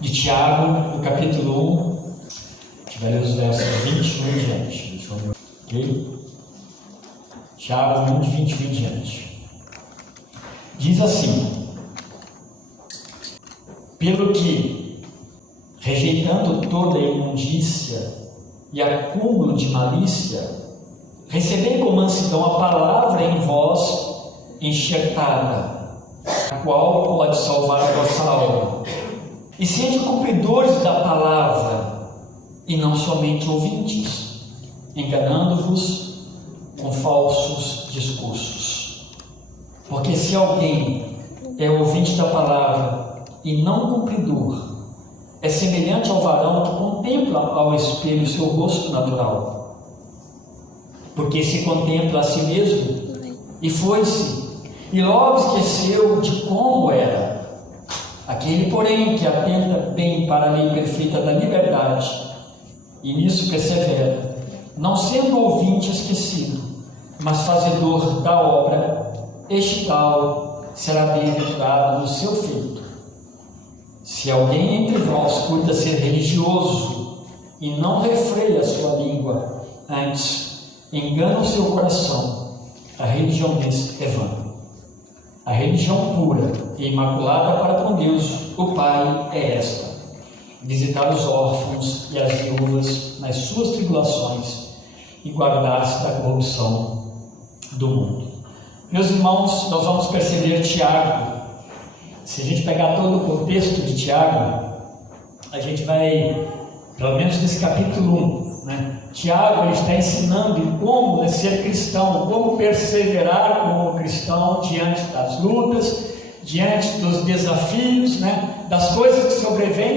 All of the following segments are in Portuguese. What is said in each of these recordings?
de Tiago, no capítulo 1, a gente vai ler os versos 21 em diante. Deixa eu ver. Ok? Tiago 1, de 21 em diante. Diz assim: pelo que, rejeitando toda a imundícia e acúmulo de malícia, recebei com mansidão a palavra em vós enxertada, a qual pode salvar a vossa alma. E sede cumpridores da palavra, e não somente ouvintes, enganando-vos com falsos discursos. Porque se alguém é ouvinte da palavra e não cumpridor, é semelhante ao varão que contempla ao espelho seu rosto natural. Porque se contempla a si mesmo e foi-se, e logo esqueceu de como era. Aquele, porém, que atenta bem para a lei perfeita da liberdade, e nisso persevera, não sendo ouvinte esquecido, mas fazedor da obra, este tal será bem-aventurado no seu feito. Se alguém entre vós cuida ser religioso e não refreia a sua língua, antes engana o seu coração, a religião desse é vã. A religião pura e imaculada para com Deus, o Pai, é esta: visitar os órfãos e as viúvas nas suas tribulações e guardar-se da corrupção do mundo. Meus irmãos, nós vamos perceber Tiago. Se a gente pegar todo o contexto de Tiago, a gente vai, pelo menos nesse capítulo 1, Tiago ele está ensinando em como ser cristão, como perseverar como cristão diante das lutas, diante dos desafios, das coisas que sobrevêm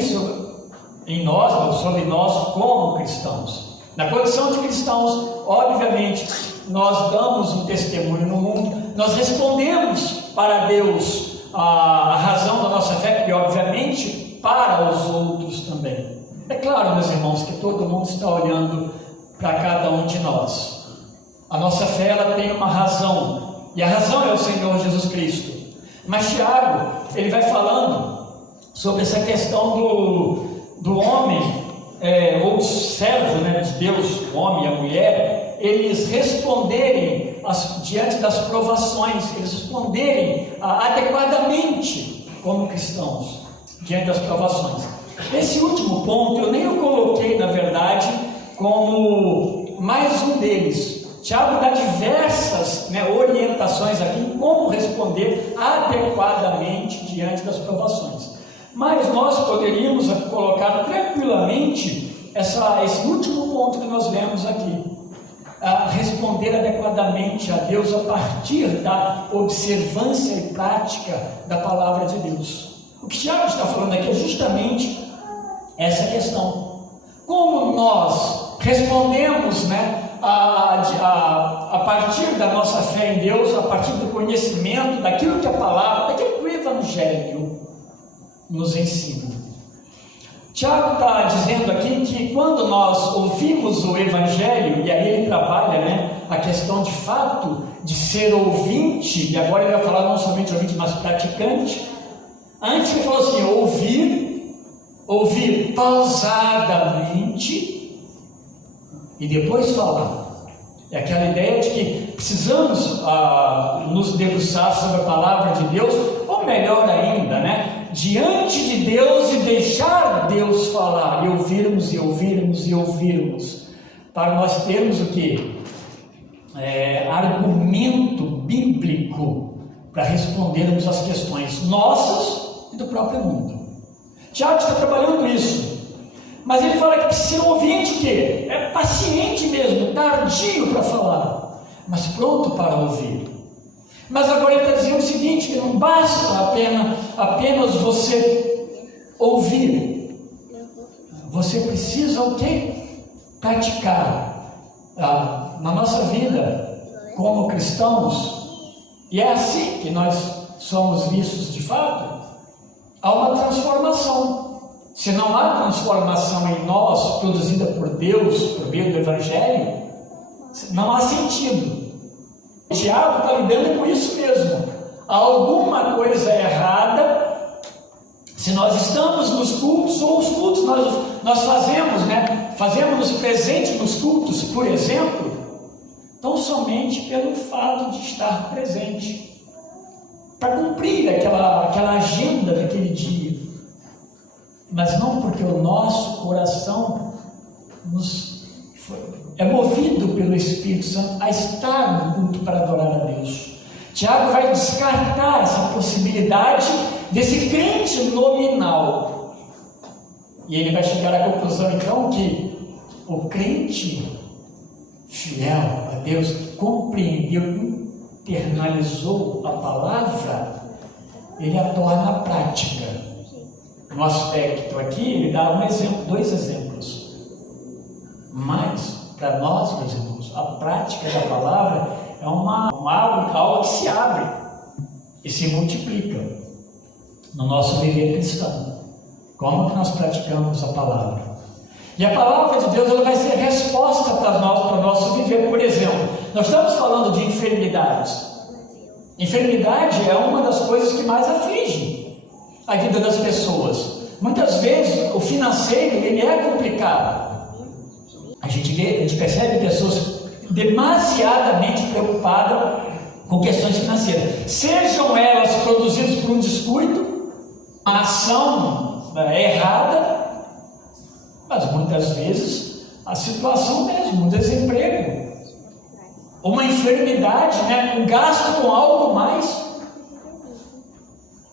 em nós, ou sobre nós como cristãos. Na condição de cristãos, obviamente, nós damos um testemunho no mundo, nós respondemos para Deus a razão da nossa fé, e obviamente para os outros também. É claro, meus irmãos, que todo mundo está olhando para cada um de nós. A nossa fé ela tem uma razão, e a razão é o Senhor Jesus Cristo. Mas Tiago, ele vai falando sobre essa questão do homem, ou do servo de Deus, o homem e a mulher, eles responderem diante das provações, eles responderem adequadamente como cristãos, diante das provações. Esse último ponto, eu nem o coloquei, na verdade, como mais um deles. Tiago dá diversas orientações aqui em como responder adequadamente diante das provações. Mas nós poderíamos colocar tranquilamente esse último ponto que nós lemos aqui. Responder adequadamente a Deus a partir da observância e prática da palavra de Deus. O que Tiago está falando aqui é justamente essa questão. Como nós respondemos a partir da nossa fé em Deus, a partir do conhecimento daquilo que a palavra, daquilo que o Evangelho nos ensina. Tiago está dizendo aqui que quando nós ouvimos o Evangelho, e aí ele trabalha a questão de fato de ser ouvinte, e agora ele vai falar não somente ouvinte, mas praticante. Antes ele falou assim: ouvir pausadamente e depois falar. É aquela ideia de que precisamos nos debruçar sobre a palavra de Deus, ou melhor ainda, diante de Deus, e deixar Deus falar, e ouvirmos, e ouvirmos, e ouvirmos, para nós termos o que? Argumento bíblico para respondermos às questões nossas e do próprio mundo. Tiago está trabalhando isso, mas ele fala que precisa ser um ouvinte que é paciente mesmo, tardio para falar, mas pronto para ouvir. Mas agora ele está dizendo o seguinte, que não basta apenas você ouvir, você precisa o quê? Praticar. Na nossa vida como cristãos, e é assim que nós somos vistos de fato, há uma transformação. Se não há transformação em nós, produzida por Deus, por meio do Evangelho, não há sentido. Tiago está lidando com isso mesmo. Há alguma coisa errada Se nós estamos nos cultos, ou os cultos nós fazemos, né? Fazemos presente nos cultos, por exemplo, tão somente pelo fato de estar presente, para cumprir aquela agenda daquele dia, mas não porque o nosso coração é movido pelo Espírito Santo a estar no culto para adorar a Deus. Tiago vai descartar essa possibilidade desse crente nominal, e ele vai chegar à conclusão então que o crente fiel a Deus, que compreendeu, internalizou a palavra, ele a torna prática. No aspecto aqui, ele dá um exemplo, 2 exemplos, mas para nós, meus irmãos, a prática da palavra é algo que se abre e se multiplica no nosso viver cristão. Como que nós praticamos a palavra? E a palavra de Deus, ela vai ser resposta para o nosso viver. Por exemplo, nós estamos falando de enfermidades. Enfermidade é uma das coisas que mais aflige a vida das pessoas. Muitas vezes o financeiro ele é complicado. A gente percebe pessoas demasiadamente preocupadas com questões financeiras, sejam elas produzidas por um descuido, uma ação errada, mas muitas vezes a situação mesmo, um desemprego, uma enfermidade, né? Um gasto com algo mais,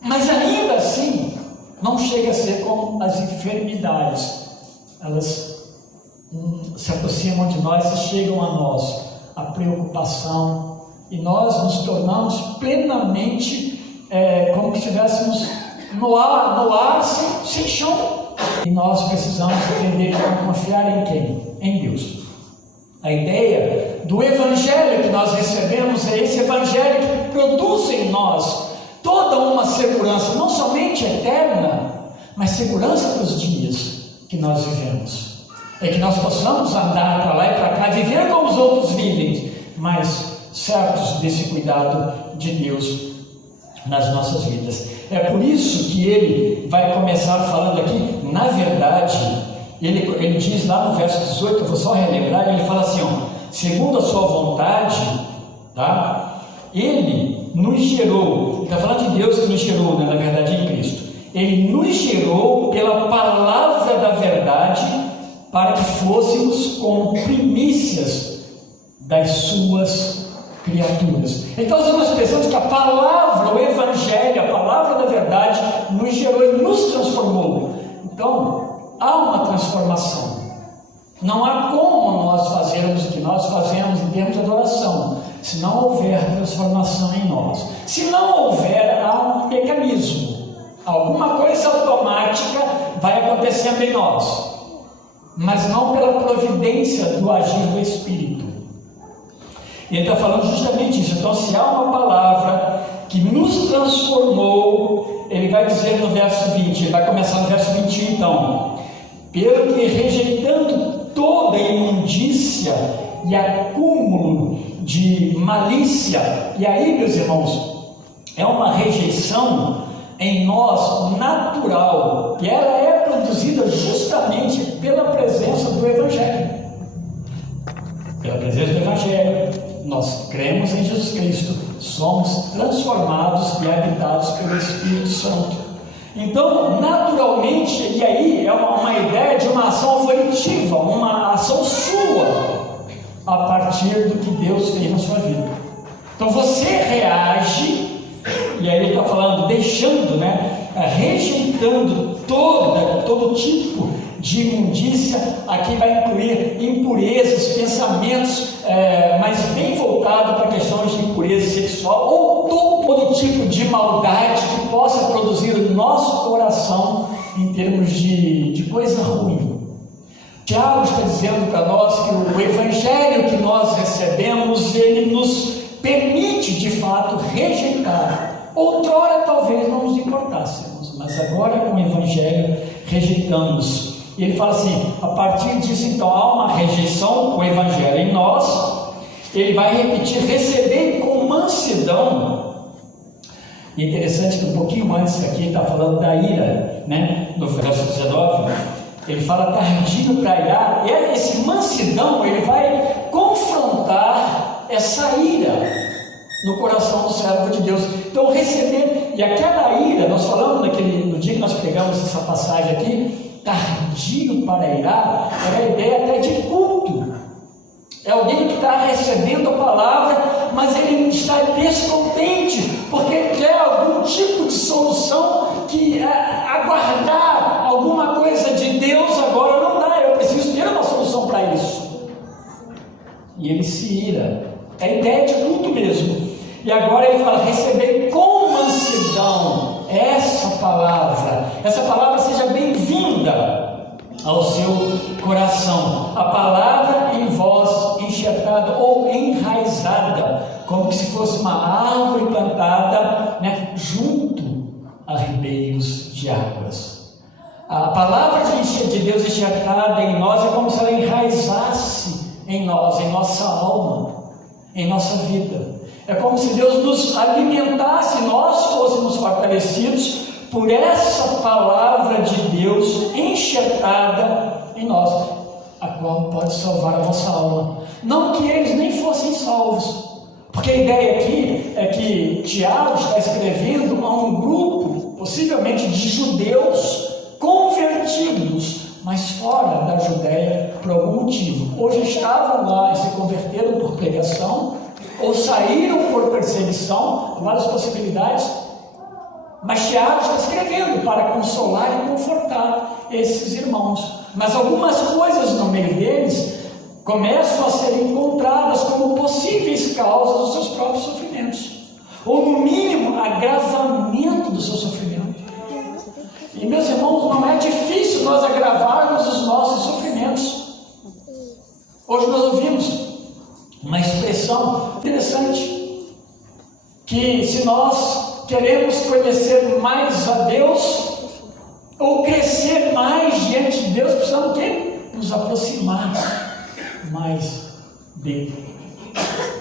mas ainda assim não chega a ser como as enfermidades. Elas se aproximam de nós e chegam a nós, a preocupação, e nós nos tornamos plenamente como que estivéssemos no ar sem chão. E nós precisamos aprender a confiar em quem? Em Deus. A ideia do Evangelho que nós recebemos é esse Evangelho que produz em nós toda uma segurança, não somente eterna, mas segurança para os dias que nós vivemos. É que nós possamos andar para lá e para cá, viver como os outros vivem, mas certos desse cuidado de Deus nas nossas vidas. É por isso que ele vai começar falando aqui, na verdade, ele diz lá no verso 18, eu vou só relembrar, ele fala assim, ó, segundo a sua vontade, tá? Ele nos gerou, ele está falando de Deus que nos gerou, né, na verdade em Cristo, ele nos gerou pela palavra da verdade, para que fôssemos como primícias das suas criaturas. Então nós pensamos que a palavra, o Evangelho, a palavra da verdade nos gerou e nos transformou. Então há uma transformação. Não há como nós fazermos o que nós fazemos em termos de adoração se não houver transformação em nós. Se não houver, há um mecanismo, alguma coisa automática vai acontecendo em nós, mas não pela providência do agir do Espírito. Ele está falando justamente isso. Então, se há uma palavra que nos transformou, ele vai dizer no verso 20, ele vai começar no verso 21 então, pelo que rejeitando toda imundícia e acúmulo de malícia, e aí, meus irmãos, é uma rejeição em nós natural, e ela é produzida justamente pela presença do Evangelho. Pela presença do Evangelho, nós cremos em Jesus Cristo, somos transformados e habitados pelo Espírito Santo. Então, naturalmente, e aí é uma ideia de uma ação volitiva, uma ação sua, a partir do que Deus fez na sua vida. Então você reage, e aí ele está falando, deixando, né, rejeitando todo tipo de imundícia. Aqui vai incluir impurezas, pensamentos, mas bem voltado para questões de impureza sexual, ou todo tipo de maldade que possa produzir no nosso coração em termos de coisa ruim. Tiago está dizendo para nós que o Evangelho que nós recebemos, ele nos permite de fato rejeitar. Outrora talvez não nos importássemos, mas agora com o Evangelho rejeitamos. E ele fala assim, a partir disso então há uma rejeição com o Evangelho em nós. Ele vai repetir, receber com mansidão. E é interessante que um pouquinho antes aqui está falando da ira, né, no verso 19, ele fala tardio para irar, e esse mansidão, ele vai confrontar essa ira no coração do servo de Deus. Então, receber, e aquela ira, nós falamos no dia que nós pegamos essa passagem aqui, tardio para irar, era a ideia até de culto. É alguém que está recebendo a palavra, mas ele está descontente, porque quer algum tipo de solução, que aguardar alguma coisa de Deus agora não dá, eu preciso ter uma solução para isso. E ele se ira. É a ideia de culto mesmo. E agora ele fala, receber com mansidão essa palavra seja bem-vinda ao seu coração. A palavra em vós enxertada ou enraizada, como se fosse uma árvore plantada, né, junto a ribeiros de águas. A palavra de Deus enxertada em nós é como se ela enraizasse em nós, em nossa alma, em nossa vida. É como se Deus nos alimentasse, nós fôssemos fortalecidos por essa palavra de Deus enxertada em nós, a qual pode salvar a vossa alma. Não que eles nem fossem salvos, porque a ideia aqui é que Tiago está escrevendo a um grupo, possivelmente de judeus convertidos, mas fora da Judéia por algum motivo. Ou já estavam lá e se converteram por pregação, ou saíram por perseguição, várias possibilidades. Mas Tiago está escrevendo para consolar e confortar esses irmãos. Mas algumas coisas no meio deles começam a ser encontradas como possíveis causas dos seus próprios sofrimentos, ou no mínimo agravamento do seu sofrimento. E meus irmãos, não é difícil nós agravarmos os nossos sofrimentos. Hoje nós ouvimos uma expressão interessante, que se nós queremos conhecer mais a Deus, ou crescer mais diante de Deus, precisamos o quê? Nos aproximar mais dele.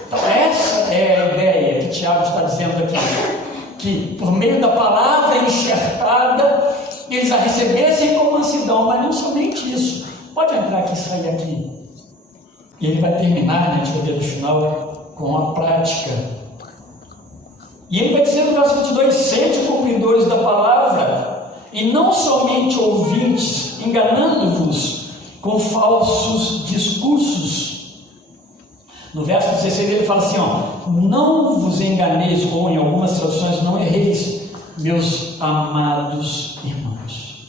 Então essa é a ideia que Tiago está dizendo aqui, que por meio da palavra enxertada, eles a recebessem com mansidão, mas não somente isso. Pode entrar aqui e sair aqui. E ele vai terminar, né, a gente vai ver no final, com a prática. E ele vai dizer no verso 22, sede cumpridores da palavra, e não somente ouvintes, enganando-vos com falsos discursos. No verso 16 ele fala assim, não vos enganeis, ou em algumas traduções, não erreis, meus amados irmãos.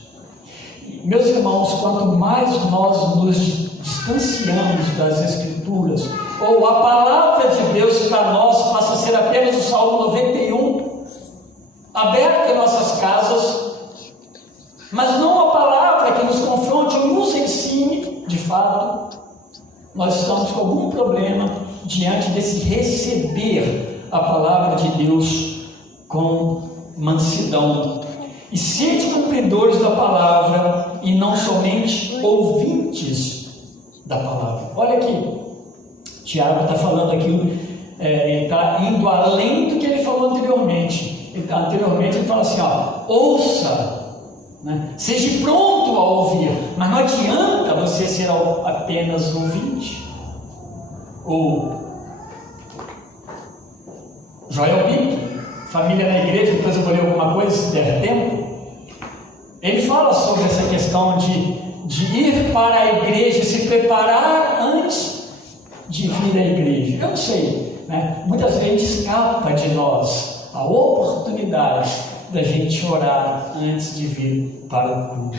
Meus irmãos, quanto mais nós nos distanciamos das Escrituras, ou a palavra de Deus para nós passa a ser apenas o Salmo 91, aberto em nossas casas, mas não a palavra que nos confronte ou nos ensine, de fato, nós estamos com algum problema diante desse receber a palavra de Deus com mansidão. E sede cumpridores da palavra e não somente ouvintes da palavra. Olha aqui, Tiago está falando aqui, ele está indo além do que ele falou anteriormente. Anteriormente ele fala assim, ouça, né? Seja pronto a ouvir, mas não adianta você ser apenas ouvinte. Ou Joel Bick, Família na Igreja, depois eu vou ler alguma coisa se der tempo, ele fala sobre essa questão de ir para a igreja, se preparar antes de vir à igreja. Eu não sei, né? Muitas vezes escapa de nós a oportunidade da gente orar antes de vir para o culto.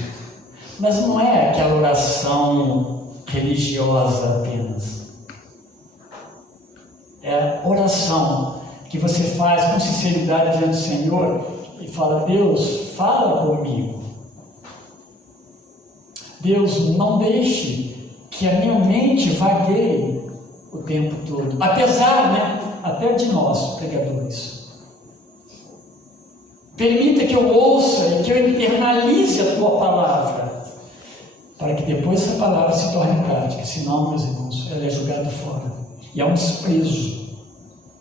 Mas não é aquela oração religiosa apenas. É a oração que você faz com sinceridade diante do Senhor e fala, Deus, fala comigo. Deus, não deixe que a minha mente vagueie o tempo todo, apesar, né, até de nós, pregadores. Permita que eu ouça e que eu internalize a tua palavra, para que depois essa palavra se torne prática. Senão, meus irmãos, ela é jogada fora. E há um desprezo.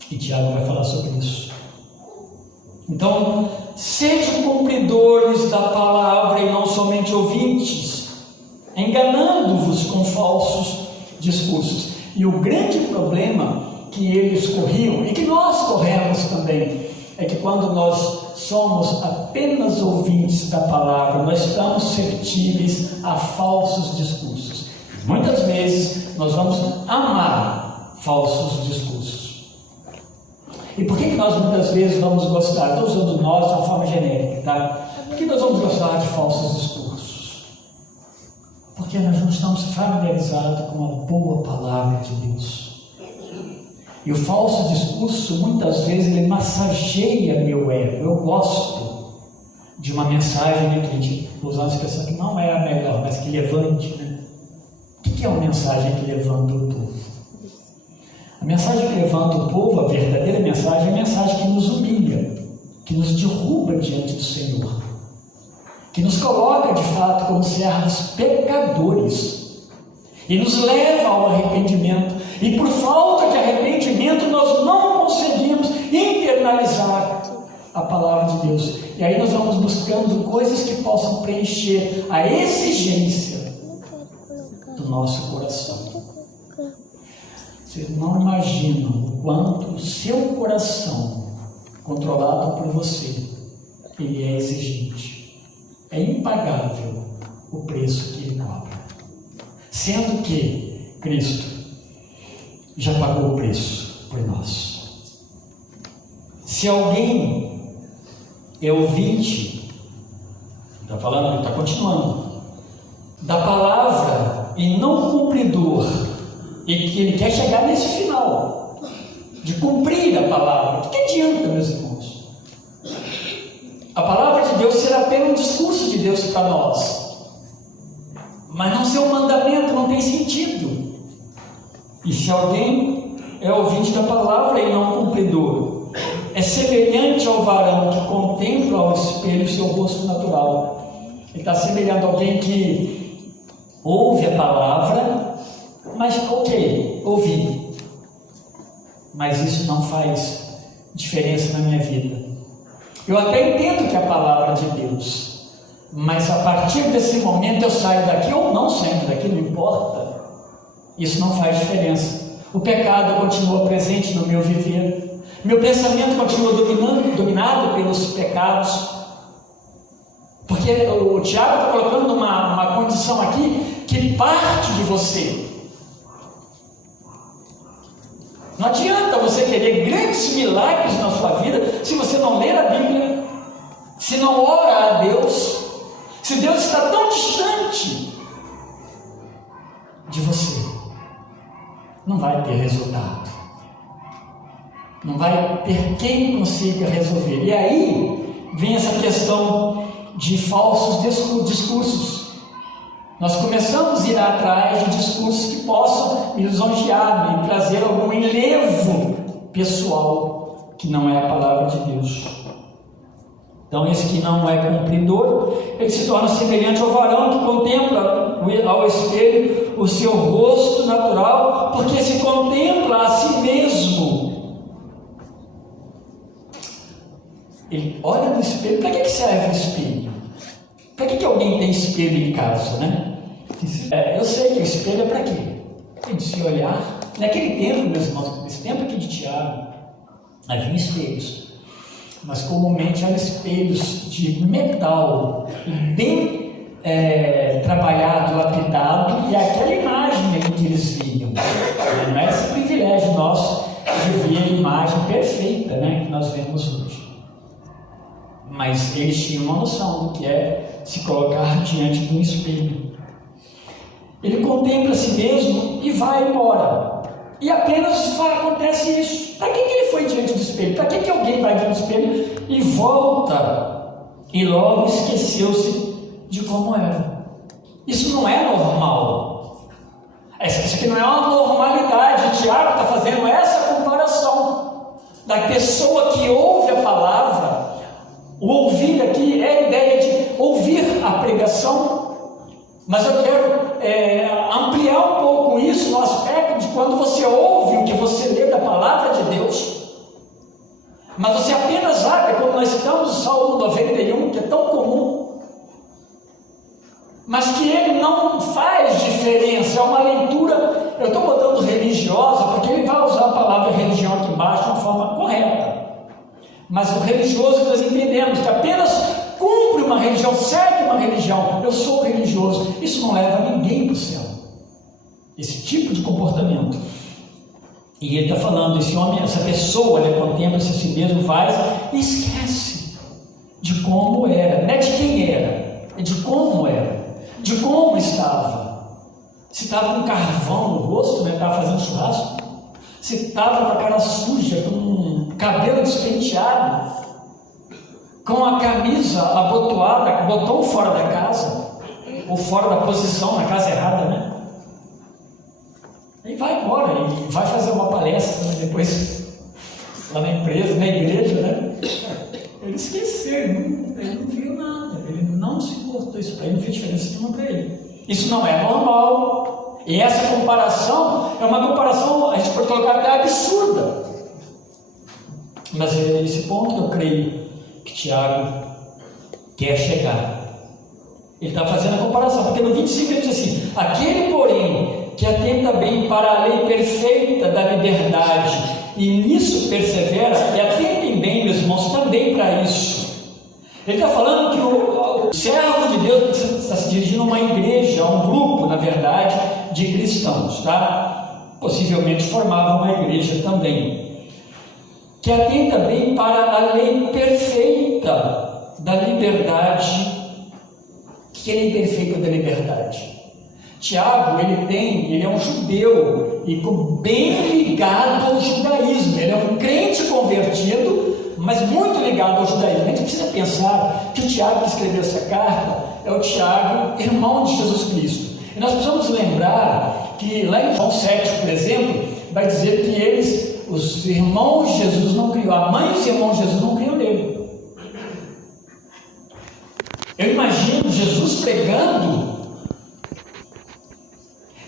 E Tiago vai falar sobre isso. Então, sejam cumpridores da palavra e não somente ouvintes, enganando-vos com falsos discursos. E o grande problema que eles corriam, e que nós corremos também, é que quando nós somos apenas ouvintes da palavra, nós estamos suscetíveis a falsos discursos. Muitas vezes nós vamos amar falsos discursos. E por que nós muitas vezes vamos gostar? Estou usando nós de uma forma genérica, tá? Por que nós vamos gostar de falsos discursos? Porque nós não estamos familiarizados com a boa palavra de Deus. E o falso discurso, muitas vezes, ele massageia meu ego. Eu gosto de uma mensagem, né, que a gente usa uma expressão que não é a melhor, mas que levante, né? O que é uma mensagem que levanta o povo? A mensagem que levanta o povo, a verdadeira mensagem, é a mensagem que nos humilha, que nos derruba diante do Senhor, que nos coloca de fato como servos pecadores e nos leva ao arrependimento. E por falta de arrependimento nós não conseguimos internalizar a palavra de Deus. E aí nós vamos buscando coisas que possam preencher a exigência do nosso coração. Vocês não imaginam o quanto o seu coração, controlado por você, ele é exigente. É impagável o preço que ele cobra. Sendo que Cristo já pagou o preço por nós. Se alguém é ouvinte, está falando, está continuando, da palavra e não cumpridor, e que ele quer chegar nesse final, de cumprir a palavra, o que adianta, meus irmãos? A palavra de Deus ser apenas um discurso de Deus para nós, mas não ser um mandamento, não tem sentido. E se alguém é ouvinte da palavra e não cumpridor, é semelhante ao varão que contempla ao espelho o seu rosto natural. Ele está semelhante a alguém que ouve a palavra, mas ok, ouvi, mas isso não faz diferença na minha vida. Eu até entendo que é a palavra de Deus, mas a partir desse momento eu saio daqui ou não saio daqui, não importa. Isso não faz diferença. O pecado continua presente no meu viver. Meu pensamento continua dominado pelos pecados. Porque o Tiago está colocando uma condição aqui que parte de você. Não adianta você querer grandes milagres na sua vida se você não ler a Bíblia, se não ora a Deus, se Deus está tão distante de você. Não vai ter resultado. Não vai ter quem consiga resolver. E aí vem essa questão de falsos discursos. Nós começamos a ir atrás de discursos que possam me lisonjear, me trazer algum enlevo pessoal, que não é a palavra de Deus. Então esse que não é cumpridor, ele se torna semelhante ao varão que contempla ao espelho o seu rosto natural, porque se contempla a si mesmo. Ele olha no espelho. Para que serve o espelho? Para que alguém tem espelho em casa, né? Eu sei que o espelho é para quê? Tem de se olhar. Naquele tempo, meus irmãos, nesse tempo aqui de Tiago, havia espelhos, mas comumente eram espelhos de metal, bem trabalhado, lapidado, e aquela imagem ali que eles viam. Não é esse privilégio nosso de ver a imagem perfeita, né, que nós vemos hoje. Mas eles tinham uma noção do que é se colocar diante de um espelho. Ele contempla a si mesmo e vai embora. E apenas acontece isso. Para que ele foi diante do espelho? Para que alguém vai diante do espelho e volta e logo esqueceu-se de como era? Isso não é normal. Isso aqui não é uma normalidade. Tiago está fazendo essa comparação da pessoa que ouve a palavra. O ouvir aqui é a ideia de ouvir a pregação, mas eu quero ampliar um pouco isso no aspecto de quando você ouve o que você lê da palavra de Deus, Mas você apenas abre, como nós citamos o Salmo 91, que é tão comum, mas que ele não faz diferença, é uma leitura, eu estou botando religiosa, porque ele vai usar a palavra religião aqui embaixo de uma forma correta, mas o religioso que nós entendemos, que apenas cumpre uma religião, segue uma religião, eu sou religioso, isso não leva ninguém para o céu, esse tipo de comportamento. E ele está falando, esse homem, essa pessoa, contempla-se a si mesmo, faz e esquece de como era, não é de quem era, é de como era, de como estava. Se estava com carvão no rosto, estava fazendo churrasco, se estava com a cara suja, com o cabelo despenteado, com a camisa abotoada, botou fora da casa, ou fora da posição, na casa errada, né? Aí vai embora, e vai fazer uma palestra, né, depois, lá na empresa, na igreja, né? Ele esqueceu, ele não viu nada, ele não se importou, isso aí não fez diferença nenhuma para ele. Isso não é normal, e essa comparação é uma comparação, a gente pode colocar até absurda, mas é esse ponto que eu creio que Tiago quer chegar. Ele está fazendo a comparação, porque no 25 ele diz assim: aquele, porém, que atenta bem para a lei perfeita da liberdade e nisso persevera, e atentem bem, meus irmãos, também para isso. Ele está falando que o servo de Deus está se dirigindo a uma igreja, a um grupo, na verdade, de cristãos, tá? Possivelmente formava uma igreja também, que atenta bem para a lei perfeita da liberdade. Que lei perfeita da liberdade? Tiago, ele é um judeu e bem ligado ao judaísmo, ele é um crente convertido, mas muito ligado ao judaísmo. A gente precisa pensar que o Tiago que escreveu essa carta é o Tiago, irmão de Jesus Cristo. E nós precisamos lembrar que lá em João 7, por exemplo, vai dizer que os irmãos de Jesus não criou, a mãe e os irmãos de Jesus não criam nele. Eu imagino Jesus pregando,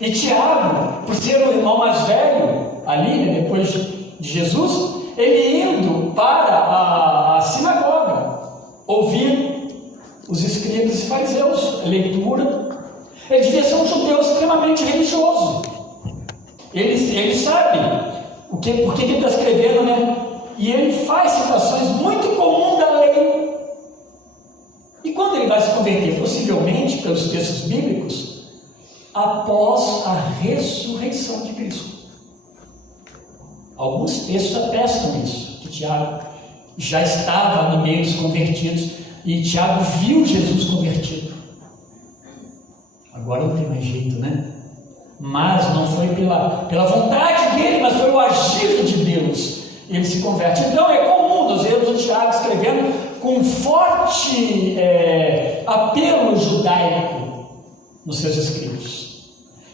e Tiago, por ser o irmão mais velho ali, né, depois de Jesus, ele indo para a sinagoga, ouvir os escribas e fariseus, a leitura. Ele devia ser um judeu extremamente religioso. Ele sabe por que ele está escrevendo, né? E ele faz citações muito comuns da lei. E quando ele vai se converter, possivelmente pelos textos bíblicos, após a ressurreição de Cristo. Alguns textos atestam isso, que Tiago já estava no meio dos convertidos e Tiago viu Jesus convertido. Agora não tem mais jeito, né? Mas não foi pela vontade dele, mas foi o agir de Deus. Ele se converte. Então é comum nós vemos o Tiago escrevendo com forte apelo judaico nos seus escritos.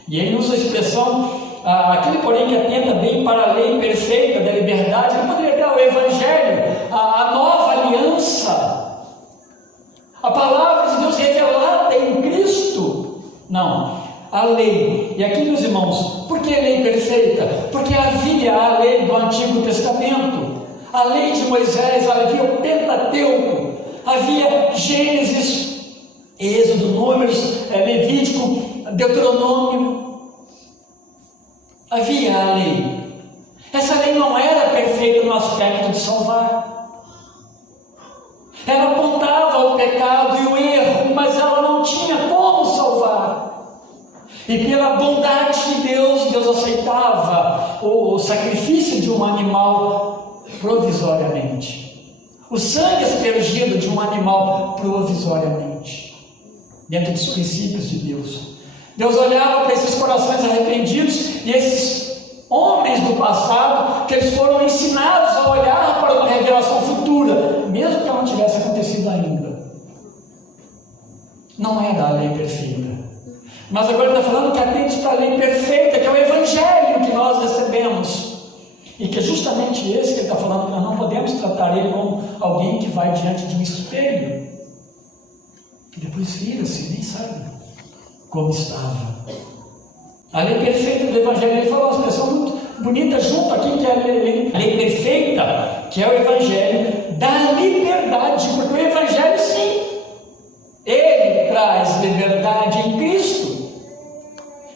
E ele usa a expressão, aquele porém que atenta bem para a lei perfeita da liberdade. Ele poderia ter o Evangelho, a nova aliança, a palavra de Deus revelada em Cristo. Não, a lei. E aqui, meus irmãos, por que a lei perfeita? Porque havia a lei do Antigo Testamento, a lei de Moisés, havia o Pentateuco, havia Gênesis, Êxodo, Números, Levítico, Deuteronômio. Havia a lei. Essa lei não era perfeita no aspecto de salvar. Ela apontava o pecado e o erro, mas ela não tinha como salvar. E pela bondade de Deus aceitava o sacrifício de um animal provisoriamente. O sangue aspergido de um animal provisoriamente. Dentro dos princípios de Deus. Deus olhava para esses corações arrependidos e esses homens do passado, que eles foram ensinados a olhar para uma revelação futura, mesmo que ela não tivesse acontecido ainda. Não era a lei perfeita. Mas agora ele está falando que atende para a lei perfeita, que é o Evangelho que nós recebemos. E que é justamente esse que ele está falando, que nós não podemos tratar ele como alguém que vai diante de um espelho, que depois vira-se e nem sabe como estava. A lei perfeita do Evangelho, ele falou uma expressão bonita junto aqui, que é a lei perfeita, que é o Evangelho da liberdade, porque o Evangelho, sim, ele traz liberdade em Cristo.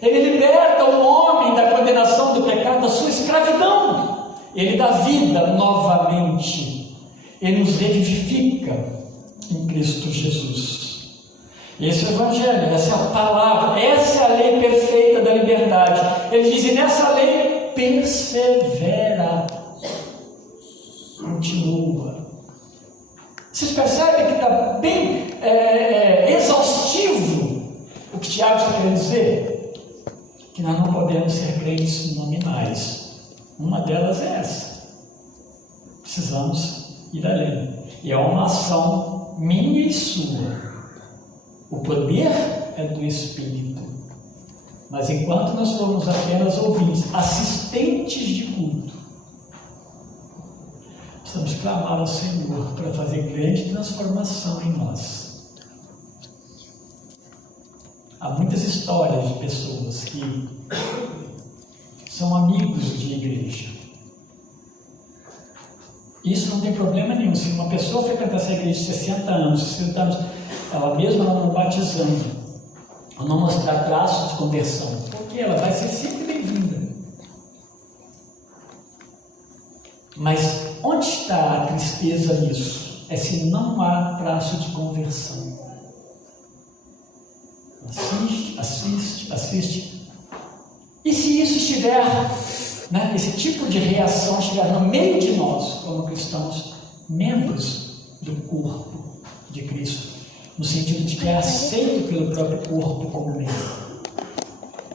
Ele liberta o homem da condenação do pecado, da sua escravidão. Ele dá vida novamente. Ele nos revivifica em Cristo Jesus. Esse é o Evangelho, essa é a palavra, essa é a lei perfeita da liberdade. Ele diz, e nessa lei persevera, continua. Vocês percebem que está bem exaustivo o que Tiago está querendo dizer? Que nós não podemos ser crentes nominais. Uma delas é essa. Precisamos ir além. E é uma ação minha e sua. O poder é do Espírito. Mas enquanto nós formos apenas ouvintes, assistentes de culto, precisamos clamar ao Senhor para fazer grande transformação em nós. Há muitas histórias de pessoas que são amigos de igreja. Isso não tem problema nenhum. Se uma pessoa frequentar essa igreja de 60 anos, 60 anos, ela mesma não batizando, ou não mostrar traços de conversão, porque ela vai ser sempre bem-vinda. Mas onde está a tristeza nisso? É se não há traço de conversão. Assiste. E se isso estiver, esse tipo de reação estiver no meio de nós, como cristãos, membros do corpo de Cristo, no sentido de que é aceito pelo próprio corpo como membro.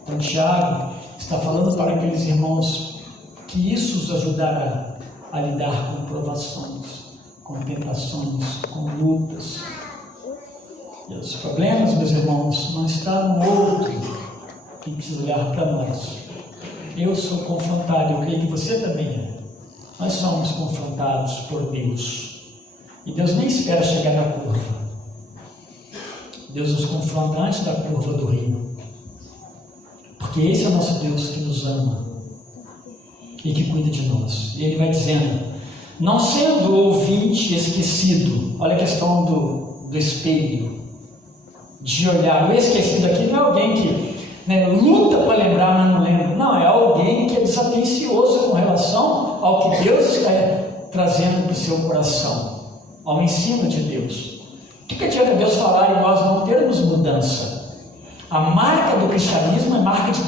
Então, Tiago está falando para aqueles irmãos que isso os ajudará a lidar com provações, com tentações, com lutas. E os problemas, meus irmãos, não estão no outro que precisa olhar para nós. Eu sou confrontado, eu creio que você também é. Nós somos confrontados por Deus. E Deus nem espera chegar na curva. Deus nos confronta antes da curva do rio. Porque esse é o nosso Deus que nos ama e que cuida de nós. E Ele vai dizendo, não sendo ouvinte esquecido, olha a questão do espelho, de olhar. O esquecido aqui não é alguém que luta para lembrar, mas não lembra. Não, é alguém que é desatencioso com relação ao que Deus está trazendo para o seu coração, ao ensino de Deus. O que adianta Deus falar e nós não termos mudança? A marca do cristianismo é marca de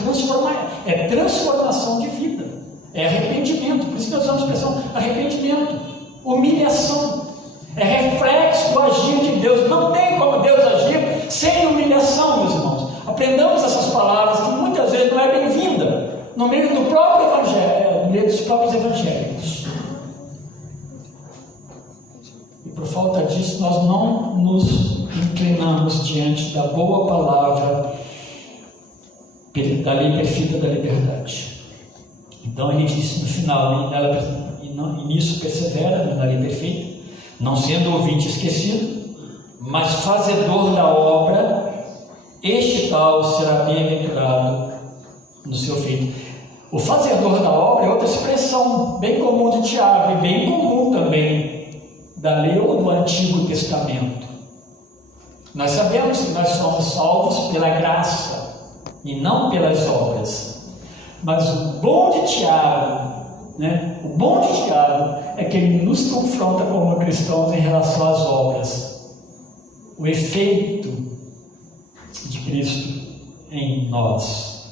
transformação de vida, é arrependimento. Por isso nós usamos a expressão arrependimento, humilhação, é reflexo do agir de Deus. Não tem como Deus agir sem humilhação, meus irmãos. Aprendamos essas palavras que muitas vezes não é bem-vinda no meio do próprio evangelho, no meio dos próprios evangélicos. E por falta disso, nós não nos inclinamos diante da boa palavra da lei perfeita da liberdade. Então ele disse no final, e nisso persevera na lei perfeita, não sendo ouvinte esquecido, mas fazedor da obra, este tal será bem-aventurado no seu feito. O fazedor da obra é outra expressão bem comum de Tiago, e bem comum também da lei ou do Antigo Testamento. Nós sabemos que nós somos salvos pela graça e não pelas obras. Mas o bom de Tiago, é que ele nos confronta como cristãos em relação às obras. O efeito de Cristo em nós.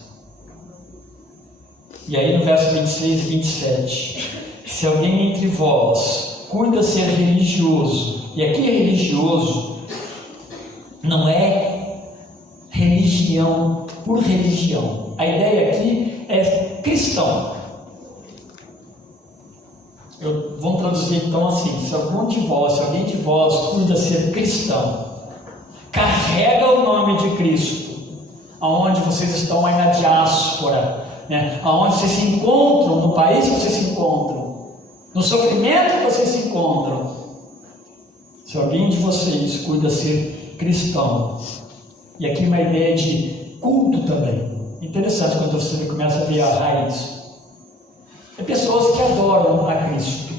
E aí no verso 26 e 27, se alguém entre vós cuida ser religioso, e aqui religioso não é religião por religião, a ideia aqui é cristão. Vamos traduzir então assim, se alguém de vós cuida ser cristão, carrega o nome de Cristo, aonde vocês estão aí na diáspora, aonde vocês se encontram, no país que vocês se encontram, no sofrimento que vocês se encontram. Se alguém de vocês cuida ser cristão, e aqui uma ideia de culto também, interessante quando você começa a ver a raiz. pessoas que adoram a Cristo,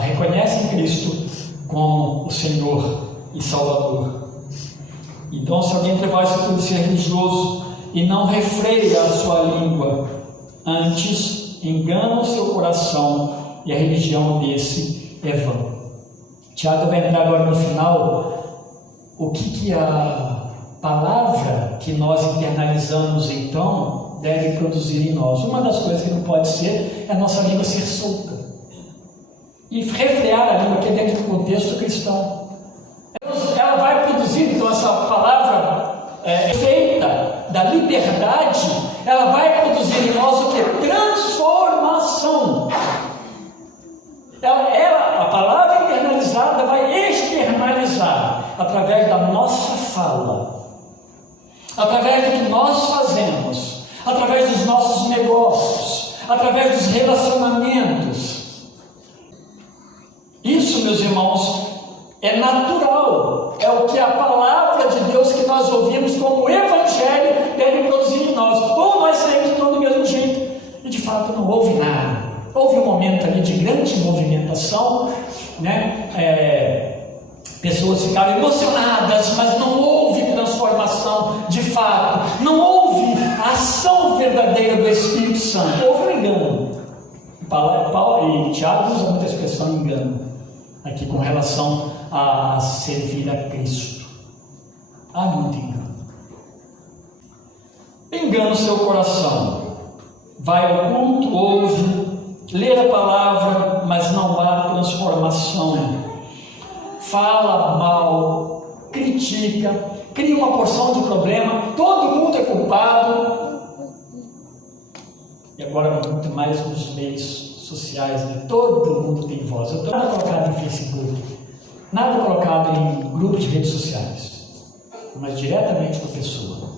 reconhecem Cristo como o Senhor e Salvador. Então, se alguém prevalece por ser religioso e não refreia a sua língua, antes engana o seu coração, e a religião desse é vã. Tiago vai entrar agora no final, o que a palavra que nós internalizamos então deve produzir em nós. Uma das coisas que não pode ser é a nossa língua ser solta. E refrear a língua aqui dentro do contexto cristão. Ela vai produzir, então, essa palavra feita da liberdade, ela vai produzir em nós o que? Transformação. A palavra internalizada vai externalizar através da nossa fala, através do que nós fazemos, através dos nossos negócios, através dos relacionamentos. Isso, meus irmãos, é natural, é o que a palavra de Deus que nós ouvimos como Evangelho deve produzir em nós. Ou nós saímos então do mesmo jeito e de fato não houve nada. Houve um momento ali de grande movimentação, pessoas ficaram emocionadas, mas não houve transformação de fato, não houve a ação verdadeira do Espírito Santo, houve um engano. Paulo e Tiago usam muita expressão engano aqui com relação a servir a Cristo. Há muito engano. Engana o seu coração, vai ao culto, ouve, ler a palavra, mas não há transformação. Fala mal, critica, cria uma porção de problema, todo mundo é culpado. E agora muito mais nos meios sociais, todo mundo tem voz. Eu estou nada colocado em Facebook, nada colocado em grupos de redes sociais, mas diretamente com a pessoa.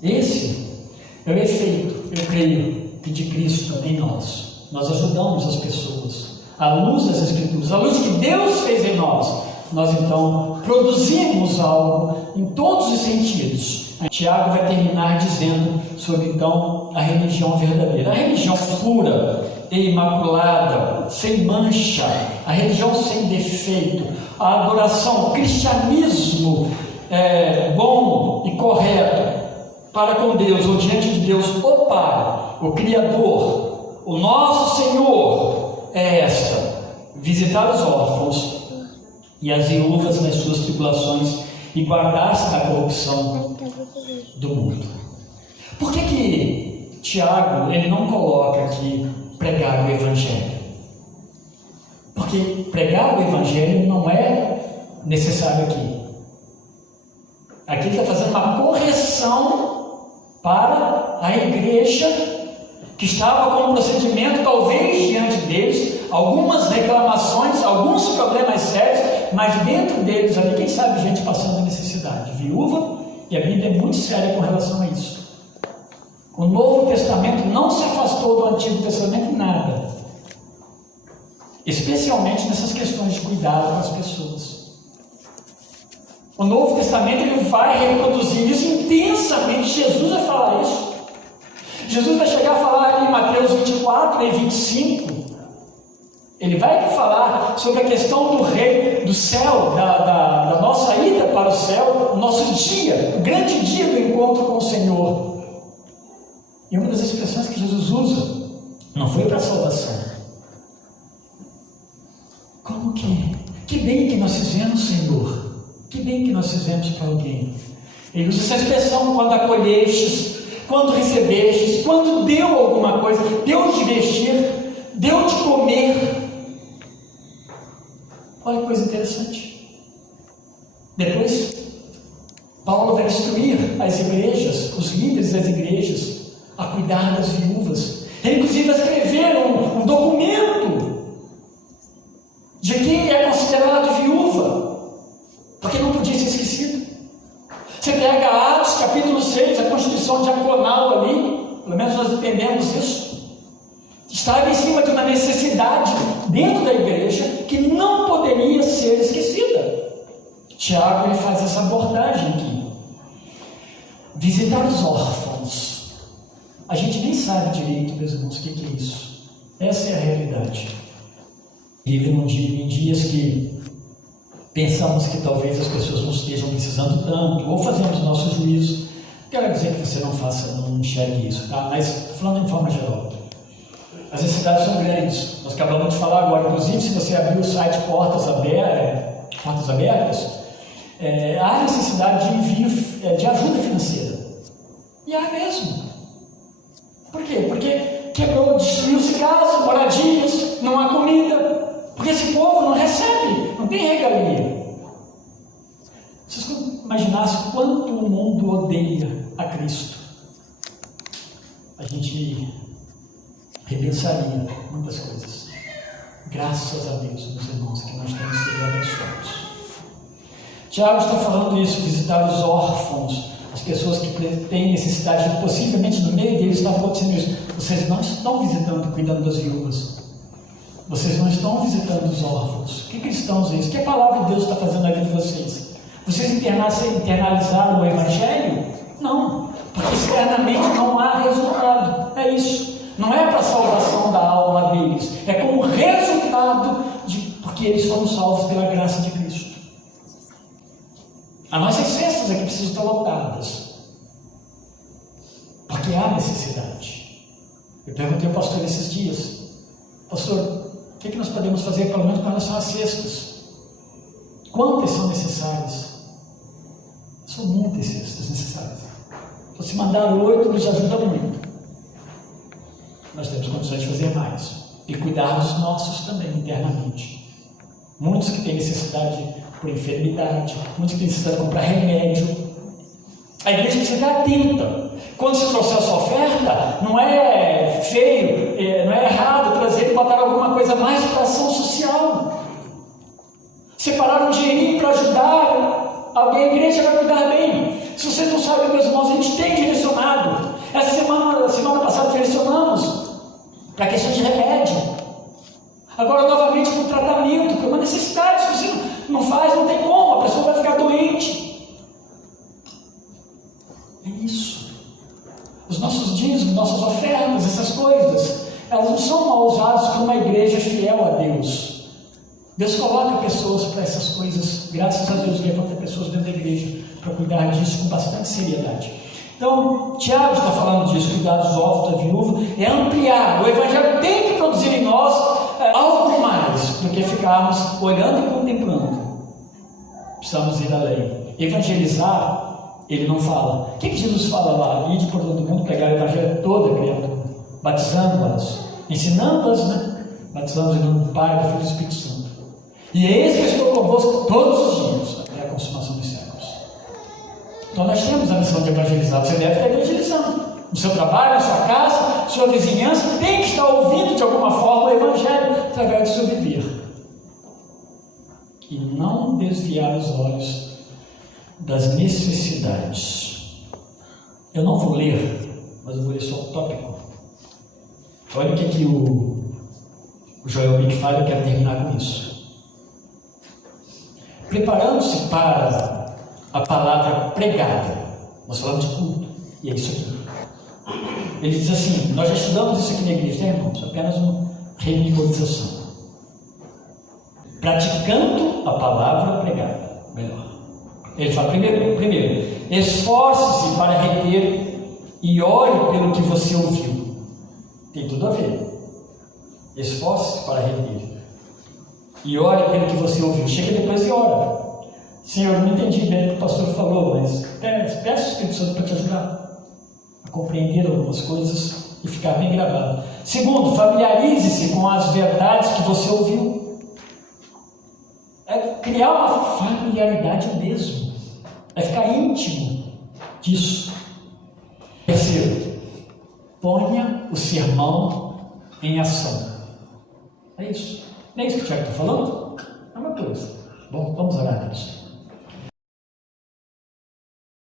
Esse é o efeito, eu creio, de Cristo em nós. Nós ajudamos as pessoas, à luz das Escrituras, à luz que Deus fez em nós. Nós então produzimos algo em todos os sentidos. Tiago vai terminar dizendo sobre então a religião verdadeira, a religião pura e imaculada, sem mancha, a religião sem defeito, a adoração, o cristianismo bom e correto para com Deus, ou diante de Deus, o Pai, o Criador, o nosso Senhor, é esta: visitar os órfãos e as viúvas nas suas tribulações e guardar-se da corrupção do mundo. Por que Tiago ele não coloca aqui pregar o Evangelho? Porque pregar o Evangelho não é necessário aqui. Aqui ele está fazendo uma correção para a igreja que estava com um procedimento talvez diante deles, algumas reclamações, alguns problemas sérios, mas dentro deles ali, quem sabe gente passando necessidade, viúva, e a Bíblia é muito séria com relação a isso. O Novo Testamento não se afastou do Antigo Testamento em nada, especialmente nessas questões de cuidado com as pessoas. O Novo Testamento ele vai reproduzir isso intensamente. Jesus vai falar isso. Jesus vai chegar a falar ali em Mateus 24 e 25. Ele vai falar sobre a questão do rei, do céu, da nossa ida para o céu, o nosso dia, o grande dia do encontro com o Senhor. E uma das expressões que Jesus usa não foi para a salvação. Como que? Que bem que nós fizemos, Senhor. Que bem que nós fizemos para alguém. Ele usa essa expressão: quando acolhestes, quando recebestes, quando deu alguma coisa, deu de vestir, deu de comer. Olha que coisa interessante. Depois, Paulo vai instruir as igrejas, os líderes das igrejas, a cuidar das viúvas. Ele inclusive vai escrever um documento de quem é considerado viúva, porque não podia ser esquecido. Você pega Atos capítulo 6, a constituição diaconal ali, pelo menos nós entendemos isso, estava em cima de uma necessidade dentro da igreja que não poderia ser esquecida. Tiago ele faz essa abordagem aqui: visitar os órfãos A gente nem sabe direito, meus irmãos, o que é isso. Essa é a realidade. Vive em dias que pensamos que talvez as pessoas não estejam precisando tanto, ou fazemos o nosso juízo. Quero dizer que você não faça, não enxergue isso, tá? Mas falando em forma geral, as necessidades são grandes. Nós acabamos de falar agora, inclusive, se você abrir o site Portas Abertas, há necessidade de envio de ajuda financeira. E há mesmo. Por quê? Porque quebrou, destruiu-se casas, moradias, não há comida. Porque esse povo não recebe, não tem regalia. Se vocês imaginassem quanto o mundo odeia a Cristo, a gente repensaria muitas coisas. Graças a Deus, meus irmãos, que nós temos sido abençoados. Tiago está falando isso, visitar os órfãos, as pessoas que têm necessidade, possivelmente no meio deles está acontecendo isso. Vocês não estão visitando, cuidando das viúvas. Vocês não estão visitando os órfãos. Que cristãos é isso? Que a palavra de Deus está fazendo na vida de vocês? Vocês internalizaram o Evangelho? Não, porque externamente não há resultado. É isso. Não é para a salvação da alma deles, é como resultado porque eles foram salvos pela graça de Cristo. As nossas cestas aqui precisam estar lotadas, porque há necessidade. Eu perguntei ao pastor esses dias: pastor, o que nós podemos fazer pelo menos com relação às cestas? Quantas são necessárias? São muitas cestas necessárias. Então, se mandar 8, nos ajuda muito. Nós temos condições de fazer mais e cuidar dos nossos também internamente. Muitos que têm necessidade por enfermidade, muitos que têm necessidade de comprar remédio. A igreja precisa estar atenta. Quando se trouxer a sua oferta, não é feio, não é errado trazer e botar alguma coisa mais para ação social. Separar um dinheirinho para ajudar alguém, a igreja vai cuidar bem. Se vocês não sabem, meus irmãos, a gente tem direcionado. Essa semana passada direcionamos para questões de remédio. Agora novamente para o tratamento, que é uma necessidade. Se você não faz, não tem como, a pessoa vai ficar doente. É isso. Os nossos dízimos, nossas ofertas, essas coisas, elas não são mal usadas por uma igreja fiel a Deus. Deus coloca pessoas para essas coisas, graças a Deus levanta pessoas dentro da igreja para cuidar disso com bastante seriedade. Então, Tiago está falando disso, cuidar dos órfãos, da viúva, é ampliar. O Evangelho tem que produzir em nós algo mais do que ficarmos olhando e contemplando. Precisamos ir além. Evangelizar, ele não fala. O que Jesus fala lá? Ir por todo mundo, pregar o Evangelho toda a criatura, batizando-as, ensinando-as, né? Batizando em nome do Pai, do Filho e do Espírito Santo. E eis que eu estou convosco todos os dias, até a consumação dos séculos. Então nós temos a missão de evangelizar. Você deve estar evangelizando. No seu trabalho, na sua casa, sua vizinhança, tem que estar ouvindo de alguma forma o Evangelho através do seu viver. E não desviar os olhos das necessidades. Eu não vou ler, mas eu vou ler só o tópico. Olha o que o Joel Bick fala, eu quero terminar com isso. Preparando-se para a palavra pregada, nós falamos de culto, e é isso aqui. Ele diz assim, nós já estudamos isso aqui na igreja, né, irmãos? Apenas uma rememorização. Praticando a palavra pregada, melhor. Ele fala, primeiro, esforce-se para reter e ore pelo que você ouviu. Tem tudo a ver. Esforce-se para reter e ore pelo que você ouviu. Chega depois e ora. Senhor, não entendi bem o que o pastor falou, mas peço o Espírito Santo para te ajudar a compreender algumas coisas e ficar bem gravado. Segundo, familiarize-se com as verdades que você ouviu. É criar uma familiaridade mesmo. É ficar íntimo disso. Terceiro, ponha o sermão em ação. É isso. Não é isso que o Tiago está falando? É uma coisa. Bom, vamos orar a Deus.